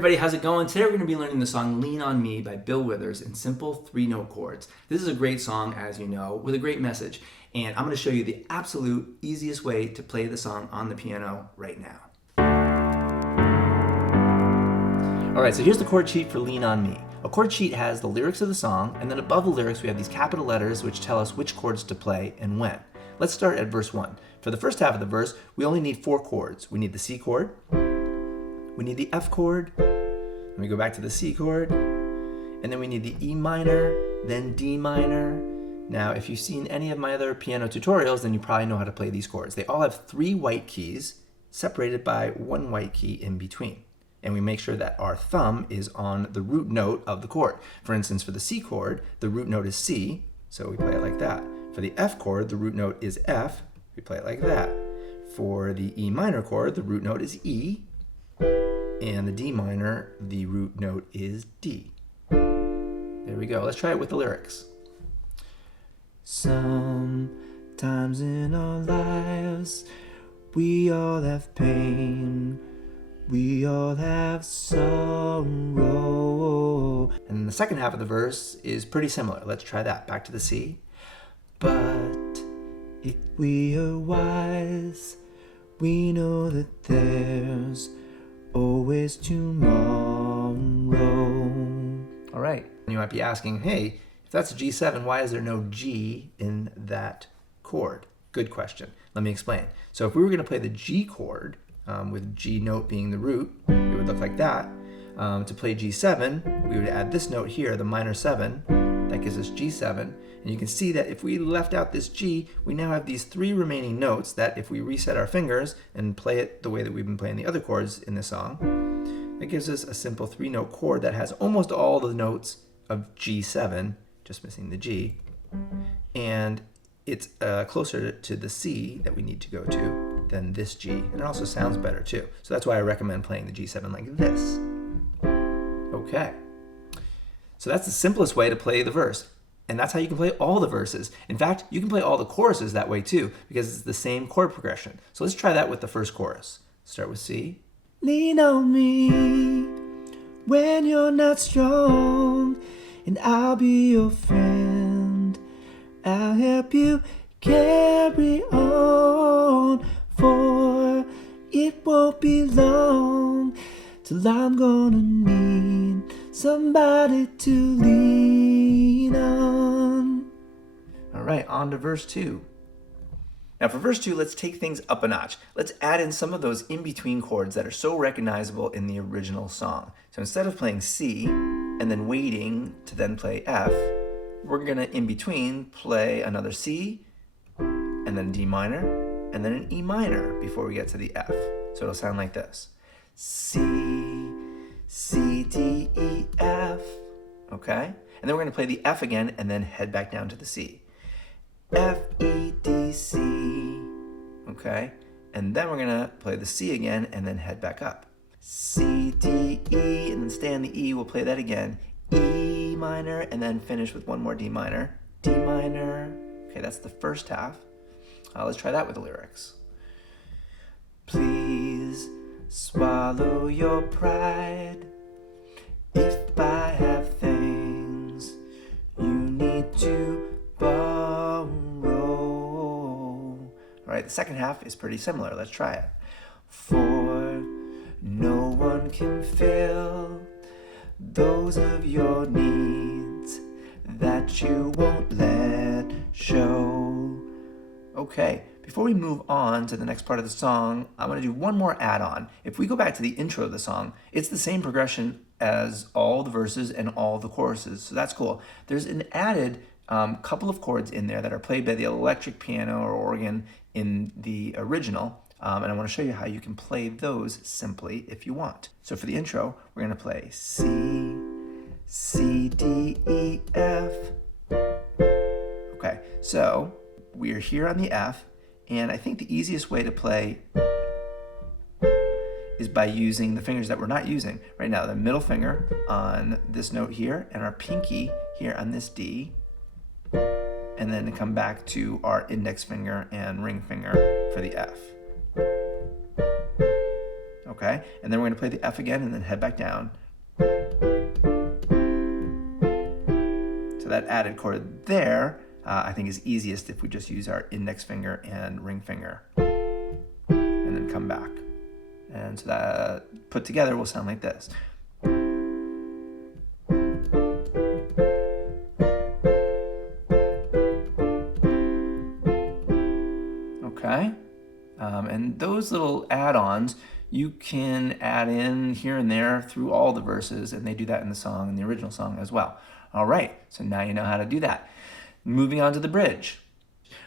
everybody, how's it going? Today we're going to be learning the song Lean on Me by Bill Withers in simple 3-note chords. This is a great song, as you know, with a great message, and I'm going to show you the absolute easiest way to play the song on the piano right now. Alright, so here's the chord sheet for Lean on Me. A chord sheet has the lyrics of the song, and then above the lyrics we have these capital letters which tell us which chords to play and when. Let's start at verse 1. For the first half of the verse, we only need 4 chords. We need the C chord, we need the F chord, then we go back to the C chord, and then we need the E minor, then D minor. Now, if you've seen any of my other piano tutorials, then you probably know how to play these chords. They all have 3 white keys separated by 1 white key in between. And we make sure that our thumb is on the root note of the chord. For instance, for the C chord, the root note is C, so we play it like that. For the F chord, the root note is F, we play it like that. For the E minor chord, the root note is E, and the D minor, the root note is D. There we go. Let's try it with the lyrics. Sometimes in our lives, we all have pain. We all have sorrow. And the second half of the verse is pretty similar. Let's try that. Back to the C. But if we are wise, we know that there's always tomorrow. All right. You might be asking, hey, if that's a G7, why is there no G in that chord? Good question. Let me explain. So if we were going to play the G chord, with G note being the root, it would look like that. To play G7, we would add this note here, the minor 7. That gives us G7. And you can see that if we left out this G, we now have these 3 remaining notes that if we reset our fingers and play it the way that we've been playing the other chords in this song, that gives us a simple 3-note chord that has almost all the notes of G7, just missing the G. And it's closer to the C that we need to go to than this G, and it also sounds better too. So that's why I recommend playing the G7 like this. Okay, so that's the simplest way to play the verse, and that's how you can play all the verses. In fact, you can play all the choruses that way too, because it's the same chord progression. So let's try that with the first chorus. Start with C. Lean on me when you're not strong, and I'll be your friend. I'll help you carry on, for it won't be long till I'm gonna need somebody to lean on. All right, on to verse 2. Now for verse 2, let's take things up a notch. Let's add in some of those in-between chords that are so recognizable in the original song. So instead of playing C and then waiting to then play F, we're gonna in between play another C and then D minor and then an E minor before we get to the F. So it'll sound like this. C, C, D, E, F. Okay? And then we're gonna play the F again and then head back down to the C. F, E, D, C. Okay? And then we're gonna play the C again and then head back up. C, D, E, and then stay on the E. We'll play that again. E minor, and then finish with one more D minor. D minor. Okay, that's the first half. Let's try that with the lyrics. Please swallow your pride. If I have things you need to borrow. All right, the second half is pretty similar. Let's try it. For no one can fill those of your needs that you won't let show. Okay, before we move on to the next part of the song, I'm going to do one more add-on. If we go back to the intro of the song, it's the same progression as all the verses and all the choruses, so that's cool. There's an added couple of chords in there that are played by the electric piano or organ in the original, and I want to show you how you can play those simply if you want. So for the intro, we're going to play C, C, D, E, F. Okay, so we're here on the F, and I think the easiest way to play is by using the fingers that we're not using right now. The middle finger on this note here, and our pinky here on this D, and then to come back to our index finger and ring finger for the F. okay? And then we're going to play the F again and then head back down. So that added chord there, I think is easiest if we just use our index finger and ring finger. And then come back. And so that put together will sound like this. Okay? And those little add-ons you can add in here and there through all the verses, and they do that in the song, in the original song as well. All right, so now you know how to do that. Moving on to the bridge.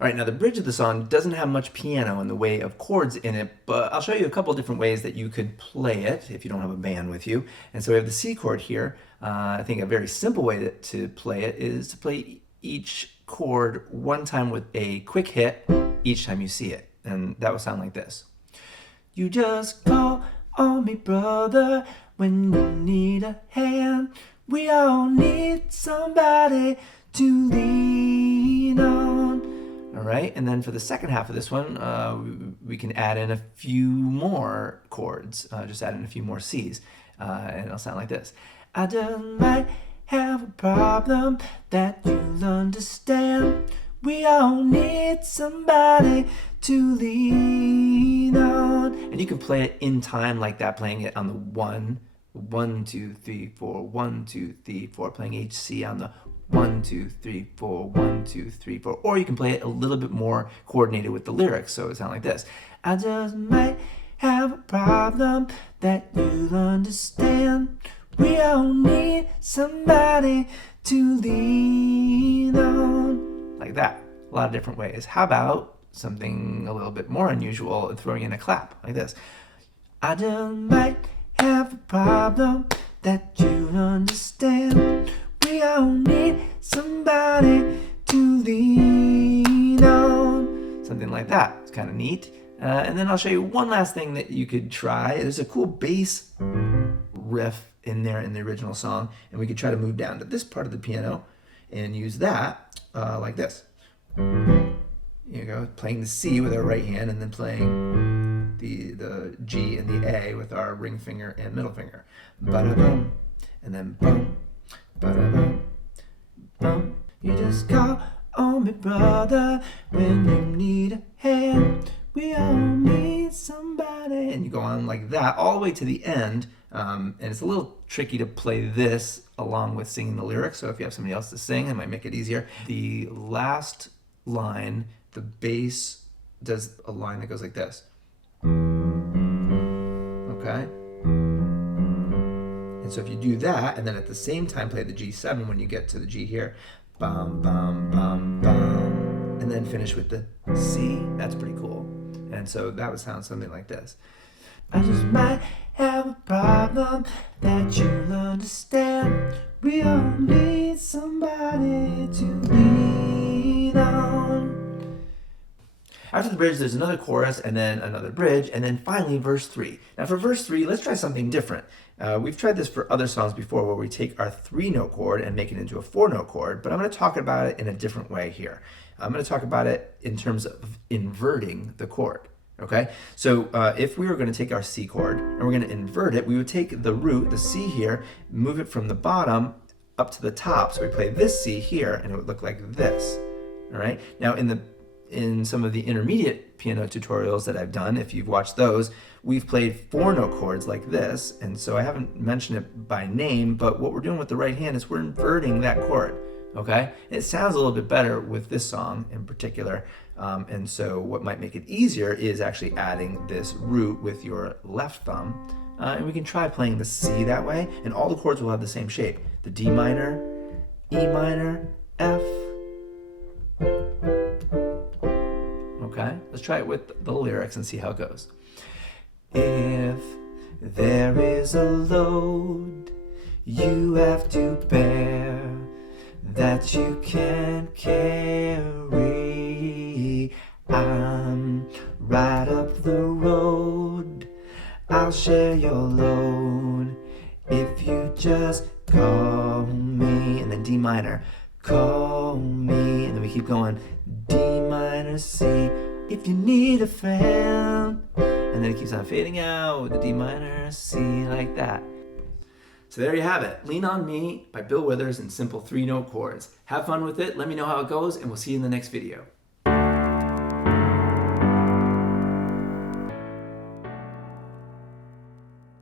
All right, now the bridge of the song doesn't have much piano in the way of chords in it, but I'll show you a couple different ways that you could play it if you don't have a band with you. And so we have the C chord here. I think a very simple way to play it is to play each chord one time with a quick hit each time you see it. And that will sound like this. You just call on me, brother, when you need a hand. We all need somebody to lean on. All right, and then for the second half of this one, we can add in a few more chords, just add in a few more C's, and it'll sound like this. I just might have a problem that you'll understand. We all need somebody to lean on. And you can play it in time like that, playing it on the 1, 1, 2, 3, 4, 1, 2, 3, 4, playing HC on the 1, 2, 3, 4, 1, 2, 3, 4. Or you can play it a little bit more coordinated with the lyrics, so it sounds like this. I just might have a problem that you'll understand. We all need somebody to lean on. Like that. A lot of different ways. How about something a little bit more unusual, throwing in a clap, like this. I just might have a problem that you'll understand. We all need somebody to lean on. Something like that. It's kind of neat. And then I'll show you one last thing that you could try. There's a cool bass riff in there in the original song, and we could try to move down to this part of the piano and use that like this. You go, playing the C with our right hand and then playing the G and the A with our ring finger and middle finger. Ba-da-bum, and then bum, ba-da-bum, bum. You just call on me, brother, when you need a hand. We all need somebody. And you go on like that all the way to the end. And it's a little tricky to play this along with singing the lyrics. So if you have somebody else to sing, it might make it easier. The last line, the bass does a line that goes like this. Okay? And so if you do that, and then at the same time play the G7 when you get to the G here, bum, bum, bum, bum, and then finish with the C, that's pretty cool. And so that would sound something like this. I just might have a problem that you'll understand. We all need somebody to lean on. After the bridge, there's another chorus, and then another bridge, and then finally verse 3. Now for verse 3, let's try something different. We've tried this for other songs before where we take our 3-note chord and make it into a 4-note chord, but I'm going to talk about it in a different way here. I'm going to talk about it in terms of inverting the chord. Okay, so if we were going to take our C chord and we're going to invert it, we would take the root, the C here, move it from the bottom up to the top. So we play this C here, and it would look like this. All right. Now in some of the intermediate piano tutorials that I've done, if you've watched those, we've played 4-note chords like this, and so I haven't mentioned it by name, but what we're doing with the right hand is we're inverting that chord. Okay, it sounds a little bit better with this song in particular. And so what might make it easier is actually adding this root with your left thumb. And we can try playing the C that way, and all the chords will have the same shape. The D minor, E minor, F. Okay, let's try it with the lyrics and see how it goes. If there is a load you have to bear that you can't carry, I'm right up the road. I'll share your load if you just call me. And then D minor, call me. And then we keep going. D minor, C. If you need a friend, and then it keeps on fading out with the D minor, C, like that. So there you have it, Lean on Me by Bill Withers in simple 3-note chords. Have fun with it, let me know how it goes, and we'll see you in the next video.